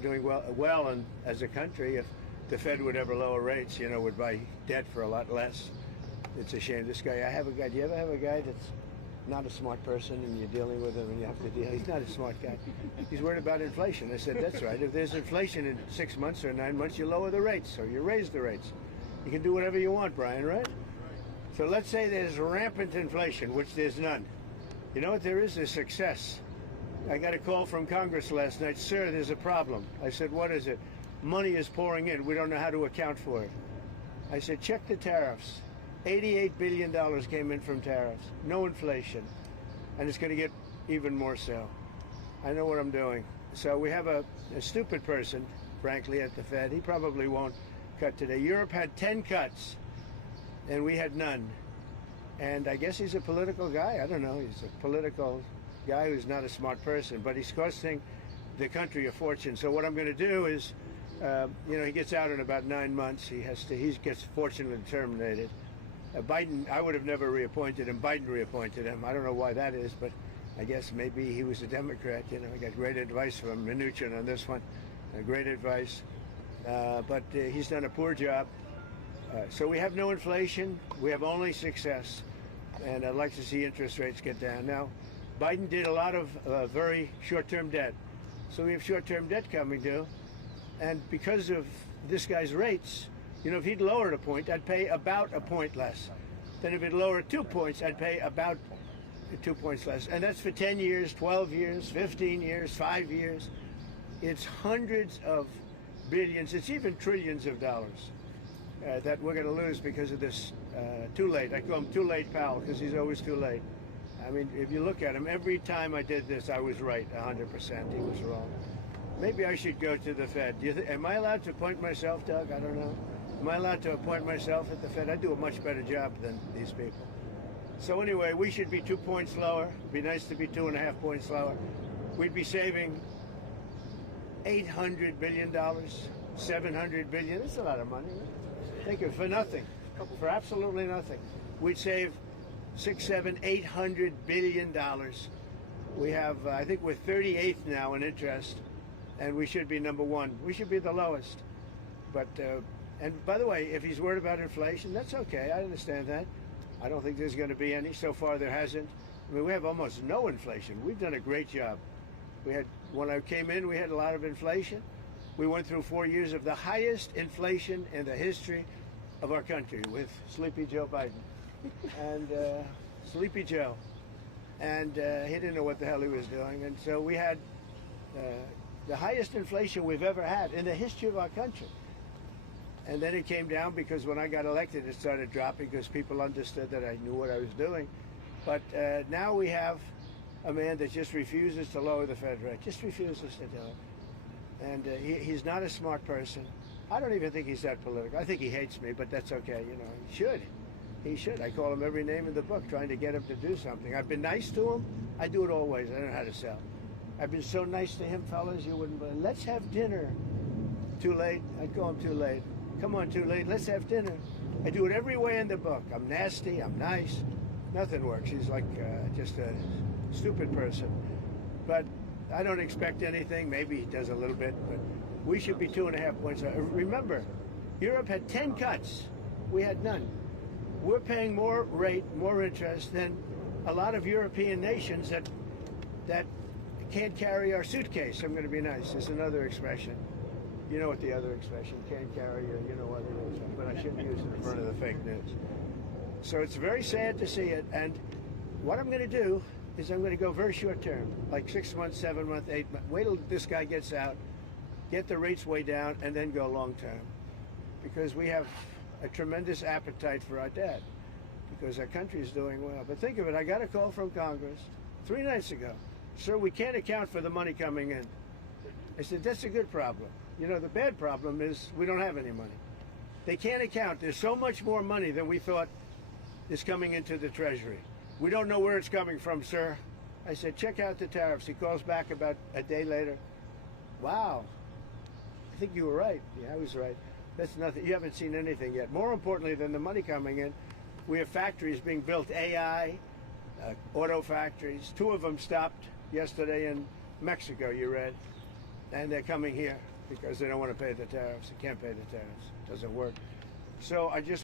Doing well, and as a country, if the Fed would ever lower rates, would buy debt for a lot less. It's a shame. This guy, I have a guy. Do you ever have a guy that's not a smart person, and you're dealing with him, and you have to deal? He's not a smart guy. He's worried about inflation. I said, that's right. If there's inflation in 6 months or 9 months, you lower the rates, or you raise the rates. You can do whatever you want, Brian, right? So let's say there's rampant inflation, which there's none. You know what there is? There's success. I got a call from Congress last night. Sir, there's a problem. I said, what is it? Money is pouring in. We don't know how to account for it. I said, check the tariffs. $88 billion came in from tariffs. No inflation. And it's going to get even more so. I know what I'm doing. So we have a stupid person, frankly, at the Fed. He probably won't cut today. Europe had 10 cuts, and we had none. And I guess he's a political guy. I don't know. He's a political guy who's not a smart person, but he's costing the country a fortune. So what I'm going to do is, he gets out in about 9 months. He gets fortunately terminated. Biden, I would have never reappointed him. Biden reappointed him. I don't know why that is, but I guess maybe he was a Democrat. I got great advice from Mnuchin on this one. Great advice. But he's done a poor job. So we have no inflation. We have only success. And I'd like to see interest rates get down. Now, Biden did a lot of very short-term debt. So we have short-term debt coming due. And because of this guy's rates, if he'd lowered a point, I'd pay about a point less. Then if he'd lowered 2 points, I'd pay about 2 points less. And that's for 10 years, 12 years, 15 years, 5 years. It's hundreds of billions. It's even trillions of dollars that we're going to lose because of this too late. I call him Too Late Powell because he's always too late. I mean, if you look at him, every time I did this, I was right 100%. He was wrong. Maybe I should go to the Fed. Am I allowed to appoint myself, Doug? I don't know. Am I allowed to appoint myself at the Fed? I do a much better job than these people. So anyway, we should be 2 points lower. It'd be nice to be 2.5 points lower. We'd be saving $800 billion, $700 billion. That's a lot of money. Right? Think of it, for nothing, for absolutely nothing. We'd save $600, $700, $800 billion. We have, I think we're 38th now in interest, and we should be number one. We should be the lowest. But, and by the way, if he's worried about inflation, that's okay. I understand that. I don't think there's going to be any. So far, there hasn't. I mean, we have almost no inflation. We've done a great job. When I came in, we had a lot of inflation. We went through 4 years of the highest inflation in the history of our country with Sleepy Joe Biden. And Sleepy Joe. And he didn't know what the hell he was doing. And so we had the highest inflation we've ever had in the history of our country. And then it came down because when I got elected, it started dropping because people understood that I knew what I was doing. But now we have a man that just refuses to lower the Fed rate, just refuses to do it. And he's not a smart person. I don't even think he's that political. I think he hates me, but that's okay. He should. He should. I call him every name in the book, trying to get him to do something. I've been nice to him. I do it always. I don't know how to sell. I've been so nice to him, fellas, you wouldn't believe. Let's have dinner. Too late? I'd call him too late. Come on, too late. Let's have dinner. I do it every way in the book. I'm nasty. I'm nice. Nothing works. He's like just a stupid person. But I don't expect anything. Maybe he does a little bit. But we should be 2.5 points. Remember, Europe had 10 cuts. We had none. We're paying more rate, more interest than a lot of European nations that can't carry our suitcase. I'm going to be nice. There's another expression. You know what the other expression, can't carry your, you know what it is, but I shouldn't use it in front of the fake news. So it's very sad to see it. And what I'm going to do is I'm going to go very short term, like 6 months, 7 months, 8 months. Wait till this guy gets out, get the rates way down, and then go long term. Because we have a tremendous appetite for our debt because our country is doing well. But think of it, I got a call from Congress 3 nights ago. Sir, we can't account for the money coming in. I said, that's a good problem. The bad problem is we don't have any money. They can't account. There's so much more money than we thought is coming into the Treasury. We don't know where it's coming from, sir. I said, check out the tariffs. He calls back about a day later. Wow. I think you were right. Yeah, I was right. That's nothing. You haven't seen anything yet. More importantly than the money coming in, we have factories being built, AI, auto factories. 2 of them stopped yesterday in Mexico, you read. and they're coming here because they don't want to pay the tariffs. They can't pay the tariffs. Doesn't work. So I just